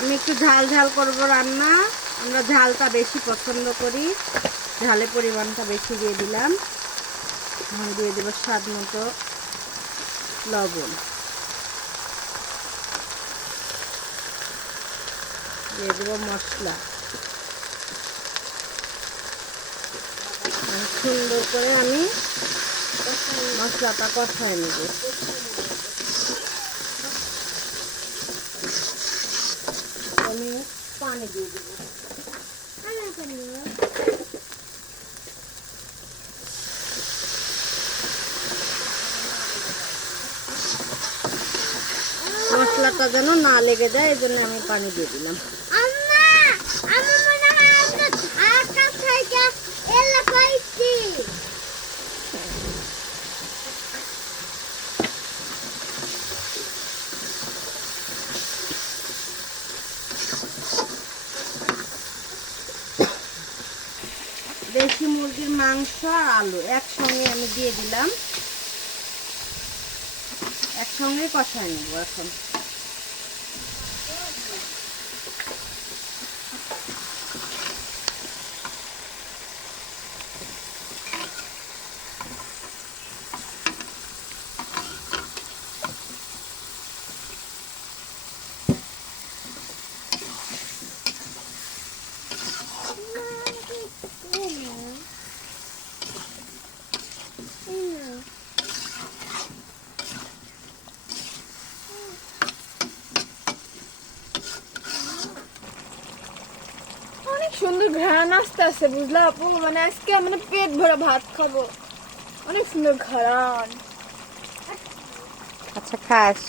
আমি একটু ঝাল ঝাল করব রান্না। আমরা ঝালটা বেশি পছন্দ করি, ঝালের পরিমাণটা বেশি দিয়ে দিলাম। দিয়ে দেব স্বাদ মতো লবণ, দিয়ে দেব মশলা। সুন্দর করে আমি মশলাটা কষায় নেব। আমি পানি দিয়ে দেব। মশলাটা যেন না লেগে যায়, এই জন্য আমি পানি দিয়ে দিলাম। দেশি মুরগির মাংস আর আলু একসঙ্গে আমি দিয়ে দিলাম, একসঙ্গে কষায় নেব এখন। অনেক সুন্দর ঘ্রাণ আসতেছে, বুঝলা আপু? মানে আজকে আমরা পেট ভরে ভাত খাবো, অনেক সুন্দর ঘ্রাণ। আচ্ছা খাস।